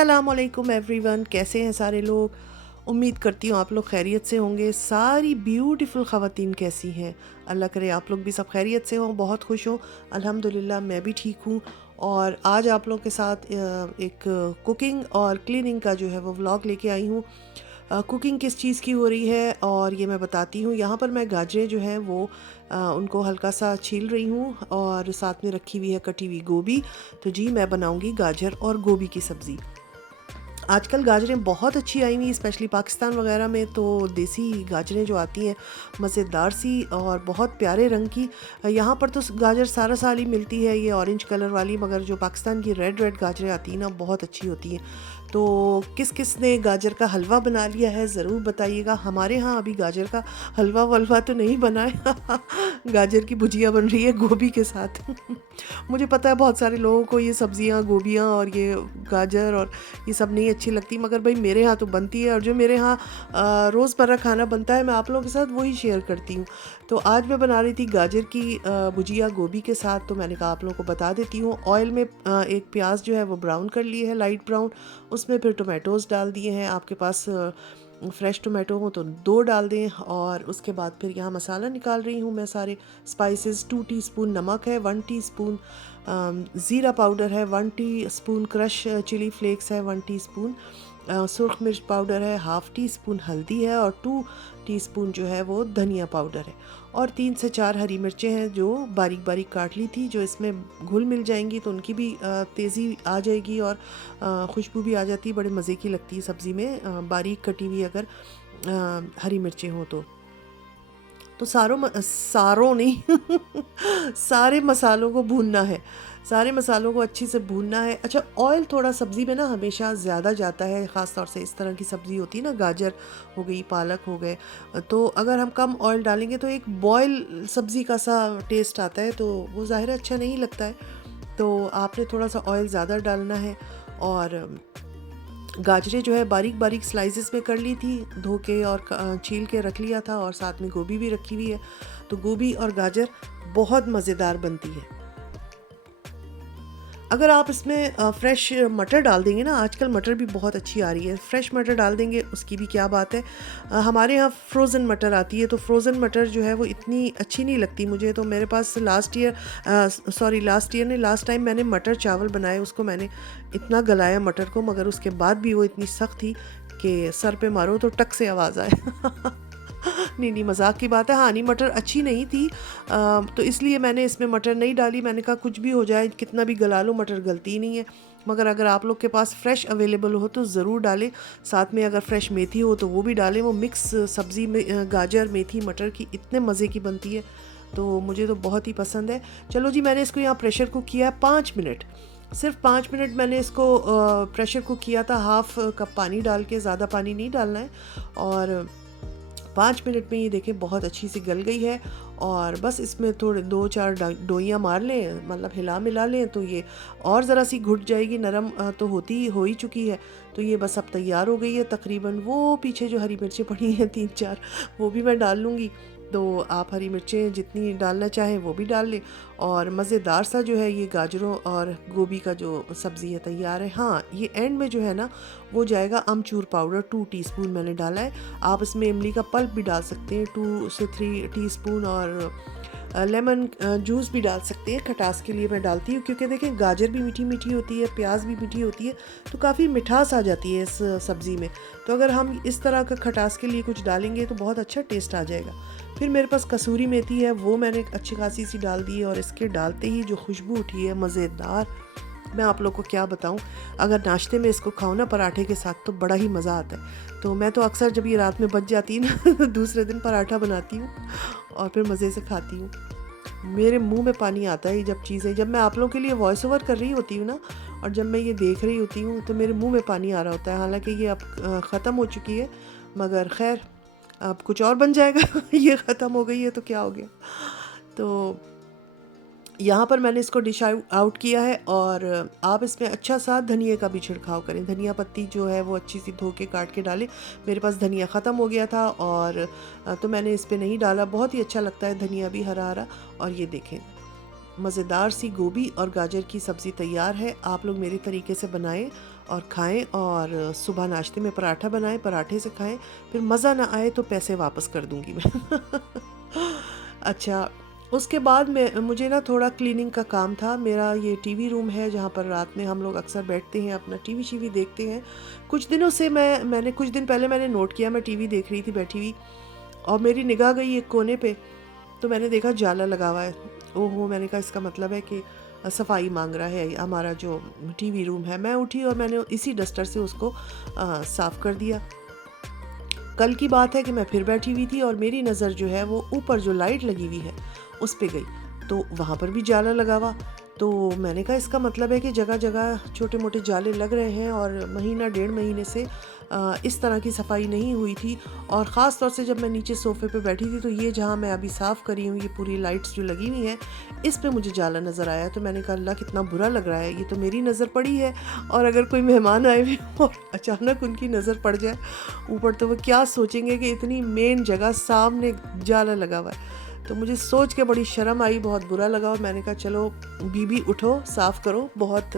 अस्सलामुअलैकुम एवरीवन, कैसे हैं सारे लोग। उम्मीद करती हूँ आप लोग खैरियत से होंगे। सारी ब्यूटीफुल ख़वातीन कैसी हैं? अल्लाह करे आप लोग भी सब खैरियत से हों, बहुत खुश हों। अल्हम्दुलिल्लाह मैं भी ठीक हूँ। और आज आप लोग के साथ एक कुकिंग और क्लीनिंग का जो है वो व्लॉग लेके आई हूँ। कुकिंग किस चीज़ की हो रही है और ये मैं बताती हूँ। यहाँ पर मैं गाजरें जो हैं वो उनको हल्का सा छील रही हूँ और साथ में रखी हुई है कटी हुई गोभी। तो जी मैं बनाऊँगी गाजर और गोभी की सब्ज़ी। आजकल गाजरें बहुत अच्छी आई हुई, स्पेशली पाकिस्तान वगैरह में तो देसी गाजरें जो आती हैं मज़ेदार सी और बहुत प्यारे रंग की। यहाँ पर तो गाजर सारा साल ही मिलती है, ये ऑरेंज कलर वाली, मगर जो पाकिस्तान की रेड रेड गाजरें आती हैं ना बहुत अच्छी होती हैं। तो किस किस ने गाजर का हलवा बना लिया है ज़रूर बताइएगा। हमारे यहाँ अभी गाजर का हलवा वलवा तो नहीं बना है गाजर की भुजिया बन रही है गोभी के साथ मुझे पता है बहुत सारे लोगों को ये सब्ज़ियाँ, गोभियाँ और ये गाजर और ये सब नहीं अच्छी लगती, मगर भाई मेरे यहाँ तो बनती है। और जो मेरे यहाँ रोज़मर्रा खाना बनता है मैं आप लोगों के साथ वही शेयर करती हूँ। तो आज मैं बना रही थी गाजर की भुजिया गोभी के साथ, तो मैंने कहा आप लोगों को बता देती हूँ। ऑयल में एक प्याज जो है वो ब्राउन कर ली है, लाइट ब्राउन। उसमें फिर टोमेटोज़ डाल दिए हैं। आपके पास फ्रेश टोमेटो हो तो 2 डाल दें। और उसके बाद फिर यहाँ मसाला निकाल रही हूँ मैं सारे स्पाइसेस। 2 टीस्पून नमक है, 1 टीस्पून ज़ीरा पाउडर है, 1 टीस्पून क्रश चिली फ्लेक्स है, 1 टीस्पून सुरख मिर्च पाउडर है, हाफ़ टी स्पून हल्दी है और 2 टीस्पून जो है वो धनिया पाउडर है। और 3 से 4 हरी मिर्चें हैं जो बारीक बारीक काट ली थी, जो इसमें घुल मिल जाएंगी तो उनकी भी तेज़ी आ जाएगी और खुशबू भी आ जाती है, बड़े मज़े की लगती है सब्ज़ी में बारीक कटी हुई अगर हरी मिर्चें हों तो सारों नहीं सारे मसालों को भूनना है, सारे मसालों को अच्छी से भूनना है। अच्छा, ऑयल थोड़ा सब्ज़ी में ना हमेशा ज़्यादा जाता है, ख़ास तौर से इस तरह की सब्ज़ी होती है ना, गाजर हो गई, पालक हो गए। तो अगर हम कम ऑयल डालेंगे तो एक बॉयल सब्ज़ी का सा टेस्ट आता है, तो वो ज़ाहिर अच्छा नहीं लगता है। तो आपने थोड़ा सा ऑयल ज़्यादा डालना है। और गाजरें जो है बारीक बारीक स्लाइसेस में कर ली थी, धो के और छील के रख लिया था, और साथ में गोभी भी रखी हुई है। तो गोभी और गाजर बहुत मज़ेदार बनती है। अगर आप इसमें फ्रेश मटर डाल देंगे ना, आजकल मटर भी बहुत अच्छी आ रही है, फ्रेश मटर डाल देंगे उसकी भी क्या बात है। हमारे यहाँ फ्रोज़न मटर आती है, तो फ्रोज़न मटर जो है वो इतनी अच्छी नहीं लगती मुझे। तो मेरे पास लास्ट टाइम मैंने मटर चावल बनाए, उसको मैंने इतना गलाया मटर को, मगर उसके बाद भी वो इतनी सख्त थी कि सर पे मारो तो टक से आवाज़ आए नहीं नहीं, मजाक की बात है। हाँ नहीं, मटर अच्छी नहीं थी, तो इसलिए मैंने इसमें मटर नहीं डाली। मैंने कहा कुछ भी हो जाए, कितना भी गला लो, मटर गलती ही नहीं है। मगर अगर आप लोग के पास फ्रेश अवेलेबल हो तो ज़रूर डालें। साथ में अगर फ्रेश मेथी हो तो वो भी डालें। वो मिक्स सब्ज़ी में गाजर मेथी मटर की इतने मज़े की बनती है, तो मुझे तो बहुत ही पसंद है। चलो जी, मैंने इसको यहाँ प्रेशर कुक किया है 5 मिनट, सिर्फ 5 मिनट मैंने इसको प्रेशर कुक किया था। हाफ़ कप पानी डाल के, ज़्यादा पानी नहीं डालना है। और 5 मिनट में ये देखें बहुत अच्छी सी गल गई है। और बस इसमें थोड़े 2-4 डोइयाँ मार लें, मतलब हिला मिला लें, तो ये और ज़रा सी घुट जाएगी। नरम तो हो ही चुकी है। तो ये बस अब तैयार हो गई है तकरीबन। वो पीछे जो हरी मिर्चें पड़ी हैं 3-4, वो भी मैं डाल लूँगी। तो आप हरी मिर्चें जितनी डालना चाहें वो भी डाल लें। और मज़ेदार सा जो है ये गाजरों और गोभी का जो सब्ज़ी है तैयार है। हाँ, ये एंड में जो है ना वो जाएगा अमचूर पाउडर, 2 टीस्पून मैंने डाला है। आप इसमें इमली का पल्प भी डाल सकते हैं, 2 से 3 टीस्पून। और लेमन जूस भी डाल सकते हैं, खटास के लिए मैं डालती हूँ, क्योंकि देखें गाजर भी मीठी मीठी होती है, प्याज भी मीठी होती है, तो काफ़ी मिठास आ जाती है इस सब्ज़ी में। तो अगर हम इस तरह का खटास के लिए कुछ डालेंगे तो बहुत अच्छा टेस्ट आ जाएगा। फिर मेरे पास कसूरी मेथी है, वो मैंने अच्छी खासी सी डाल दी है। और इसके डालते ही जो खुशबू उठी है मज़ेदार, मैं आप लोग को क्या बताऊं। अगर नाश्ते में इसको खाओ ना पराठे के साथ तो बड़ा ही मज़ा आता है। तो मैं तो अक्सर जब ये रात में बच जाती है ना दूसरे दिन पराठा बनाती हूँ और फिर मज़े से खाती हूँ। मेरे मुंह में पानी आता है जब मैं आप लोगों के लिए वॉइस ओवर कर रही होती हूँ ना, और जब मैं ये देख रही होती हूँ तो मेरे मुंह में पानी आ रहा होता है। हालांकि ये अब ख़त्म हो चुकी है, मगर खैर अब कुछ और बन जाएगा ये ख़त्म हो गई है तो क्या हो गया। तो यहाँ पर मैंने इसको डिश आउट किया है। और आप इसमें अच्छा सा धनिया का भी छिड़काव करें। धनिया पत्ती जो है वो अच्छी सी धो के काट के डालें। मेरे पास धनिया ख़त्म हो गया था और तो मैंने इस पर नहीं डाला। बहुत ही अच्छा लगता है धनिया भी हरा हरा। और ये देखें मज़ेदार सी गोभी और गाजर की सब्ज़ी तैयार है। आप लोग मेरे तरीके से बनाएं और खाएं, और सुबह नाश्ते में पराठा बनाएं, पराठे से खाएं, फिर मज़ा ना आए तो पैसे वापस कर दूंगी मैं। अच्छा, उसके बाद में मुझे ना थोड़ा क्लीनिंग का काम था। मेरा ये टीवी रूम है जहाँ पर रात में हम लोग अक्सर बैठते हैं, अपना टीवी शीवी देखते हैं। कुछ दिनों से मैंने कुछ दिन पहले मैंने नोट किया, मैं टीवी देख रही थी बैठी हुई, और मेरी निगाह गई एक कोने पे, तो मैंने देखा जाला लगा हुआ है। ओहो, मैंने कहा इसका मतलब है कि सफाई मांग रहा है हमारा जो टीवी रूम है। मैं उठी और मैंने इसी डस्टर से उसको साफ़ कर दिया। कल की बात है कि मैं फिर बैठी हुई थी और मेरी नज़र जो है वो ऊपर जो लाइट लगी हुई है उस पे गई, तो वहाँ पर भी जाला लगा हुआ। तो मैंने कहा इसका मतलब है कि जगह जगह छोटे मोटे जाले लग रहे हैं, और महीना 1.5 महीने से इस तरह की सफाई नहीं हुई थी। और ख़ास तौर से जब मैं नीचे सोफ़े पे बैठी थी, तो ये जहाँ मैं अभी साफ़ करी हूँ, ये पूरी लाइट्स जो लगी हुई हैं, इस पे मुझे जाला नज़र आया। तो मैंने कहा अल्लाह कितना बुरा लग रहा है, ये तो मेरी नज़र पड़ी है, और अगर कोई मेहमान आए हुए और अचानक उनकी नज़र पड़ जाए ऊपर, तो वो क्या सोचेंगे कि इतनी मेन जगह सामने जाला लगा हुआ है। तो मुझे सोच के बड़ी शर्म आई, बहुत बुरा लगा, और मैंने कहा चलो बीबी उठो, साफ़ करो, बहुत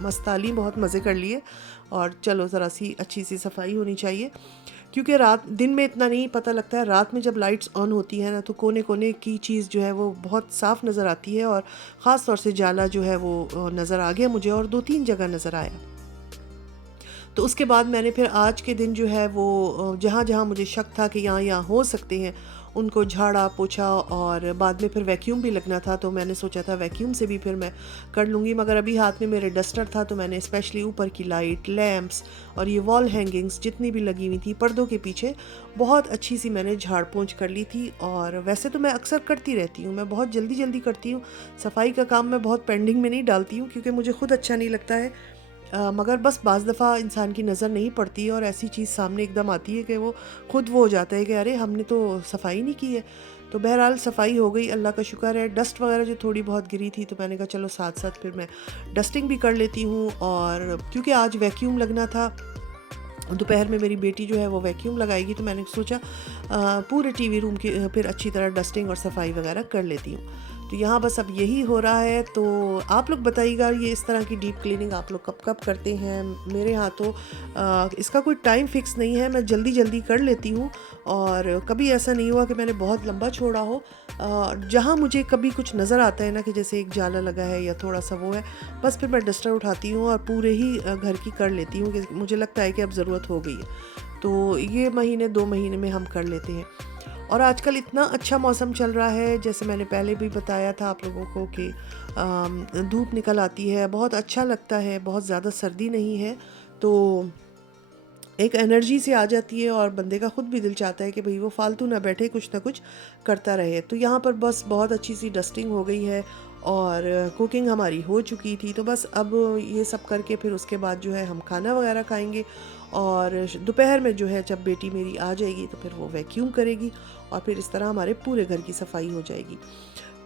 मस्ताली, बहुत मज़े कर लिए, और चलो ज़रा सी अच्छी सी सफाई होनी चाहिए। क्योंकि रात दिन में इतना नहीं पता लगता है, रात में जब लाइट्स ऑन होती है ना, तो कोने कोने की चीज़ जो है वो बहुत साफ़ नज़र आती है, और ख़ास तौर से जाला जो है वो नज़र आ गया मुझे, और 2-3 जगह नज़र आया। तो उसके बाद मैंने फिर आज के दिन जो है वो जहाँ जहाँ मुझे शक था कि यहाँ यहाँ हो सकते हैं, उनको झाड़ा पोछा, और बाद में फिर वैक्यूम भी लगना था, तो मैंने सोचा था वैक्यूम से भी फिर मैं कर लूँगी। मगर अभी हाथ में मेरे डस्टर था, तो मैंने स्पेशली ऊपर की लाइट, लैंप्स और ये वॉल हैंगिंग्स जितनी भी लगी हुई थी पर्दों के पीछे, बहुत अच्छी सी मैंने झाड़ पोंछ कर ली थी। और वैसे तो मैं अक्सर करती रहती हूँ, मैं बहुत जल्दी जल्दी करती हूँ सफाई का काम, मैं बहुत पेंडिंग में नहीं डालती हूँ, क्योंकि मुझे खुद अच्छा नहीं लगता है। मगर बस बाज़ दफ़ा इंसान की नज़र नहीं पड़ती, और ऐसी चीज़ सामने एकदम आती है कि वो खुद वो हो जाता है कि अरे हमने तो सफाई नहीं की है। तो बहरहाल सफाई हो गई, अल्लाह का शुक्र है। डस्ट वगैरह जो थोड़ी बहुत गिरी थी, तो मैंने कहा चलो साथ साथ फिर मैं डस्टिंग भी कर लेती हूँ। और क्योंकि आज वैक्यूम लगना था, दोपहर में मेरी बेटी जो है वो वैक्यूम लगाएगी, तो मैंने सोचा पूरे टीवी रूम की फिर अच्छी तरह डस्टिंग और सफाई वगैरह कर लेती हूँ। तो यहाँ बस अब यही हो रहा है। तो आप लोग बताइएगा, ये इस तरह की डीप क्लीनिंग आप लोग कब कब करते हैं? मेरे यहाँ तो इसका कोई टाइम फिक्स नहीं है, मैं जल्दी जल्दी कर लेती हूँ, और कभी ऐसा नहीं हुआ कि मैंने बहुत लंबा छोड़ा हो। जहाँ मुझे कभी कुछ नज़र आता है ना कि जैसे एक जाला लगा है या थोड़ा सा वो है, बस फिर मैं डस्टर उठाती हूँ और पूरे ही घर की कर लेती हूँ कि मुझे लगता है कि अब ज़रूरत हो गई है। तो ये महीने 2 महीने में हम कर लेते हैं। और आजकल इतना अच्छा मौसम चल रहा है, जैसे मैंने पहले भी बताया था आप लोगों को कि धूप निकल आती है, बहुत अच्छा लगता है, बहुत ज़्यादा सर्दी नहीं है, तो एक एनर्जी से आ जाती है, और बंदे का खुद भी दिल चाहता है कि भाई वो फालतू ना बैठे, कुछ ना कुछ करता रहे। तो यहाँ पर बस बहुत अच्छी सी डस्टिंग हो गई है, और कुकिंग हमारी हो चुकी थी। तो बस अब ये सब करके फिर उसके बाद जो है हम खाना वगैरह खाएंगे, और दोपहर में जो है जब बेटी मेरी आ जाएगी तो फिर वो वैक्यूम करेगी, और फिर इस तरह हमारे पूरे घर की सफाई हो जाएगी।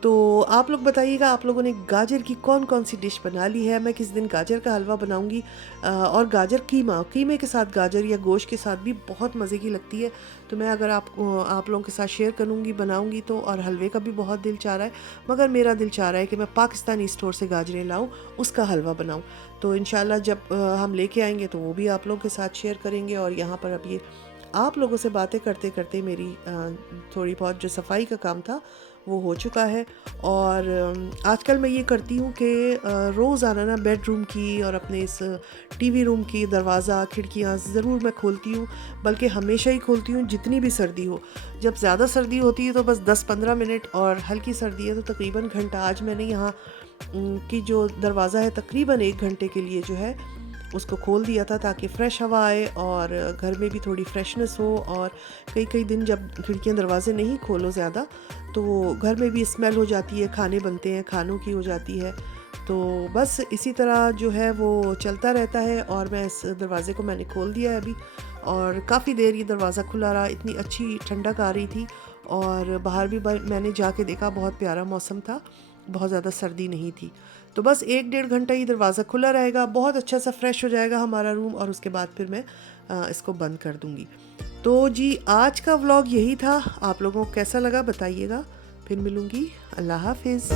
तो आप लोग बताइएगा, आप लोगों ने गाजर की कौन कौन सी डिश बना ली है? मैं किस दिन गाजर का हलवा बनाऊंगी, और गाजर कीमे के साथ, गाजर या गोश्त के साथ भी बहुत मज़े की लगती है। तो मैं अगर आप लोगों के साथ शेयर करूंगी, बनाऊंगी तो। और हलवे का भी बहुत दिल चाह रहा है, मगर मेरा दिल चाह रहा है कि मैं पाकिस्तानी स्टोर से गाजरें लाऊं, उसका हलवा बनाऊं। तो इंशाल्लाह जब हम लेके आएंगे तो वो भी आप लोगों के साथ शेयर करेंगे। और यहाँ पर अब ये आप लोगों से बातें करते करते मेरी थोड़ी बहुत जो सफाई का काम था वो हो चुका है। और आजकल मैं ये करती हूँ कि रोज़ाना ना बेडरूम की और अपने इस टीवी रूम की दरवाज़ा खिड़कियाँ ज़रूर मैं खोलती हूँ, बल्कि हमेशा ही खोलती हूँ जितनी भी सर्दी हो। जब ज़्यादा सर्दी होती है तो बस 10-15 मिनट, और हल्की सर्दी है तो तकरीबन घंटा। आज मैंने यहाँ की जो दरवाज़ा है तकरीबन 1 घंटे के लिए जो है उसको खोल दिया था, ताकि फ़्रेश हवा आए और घर में भी थोड़ी फ्रेशनेस हो। और कई कई दिन जब खिड़कियाँ दरवाजे नहीं खोलो ज़्यादा, तो घर में भी स्मेल हो जाती है, खाने बनते हैं, खानों की हो जाती है। तो बस इसी तरह जो है वो चलता रहता है। और मैं इस दरवाज़े को मैंने खोल दिया है अभी, और काफ़ी देर ये दरवाज़ा खुला रहा, इतनी अच्छी ठंडक आ रही थी। और बाहर भी मैंने जाके देखा, बहुत प्यारा मौसम था, बहुत ज़्यादा सर्दी नहीं थी। तो बस 1-1.5 घंटा ये दरवाज़ा खुला रहेगा, बहुत अच्छा सा फ्रेश हो जाएगा हमारा रूम, और उसके बाद फिर मैं इसको बंद कर दूँगी। तो जी, आज का व्लॉग यही था। आप लोगों को कैसा लगा बताइएगा। फिर मिलूँगी। अल्लाह हाफिज़।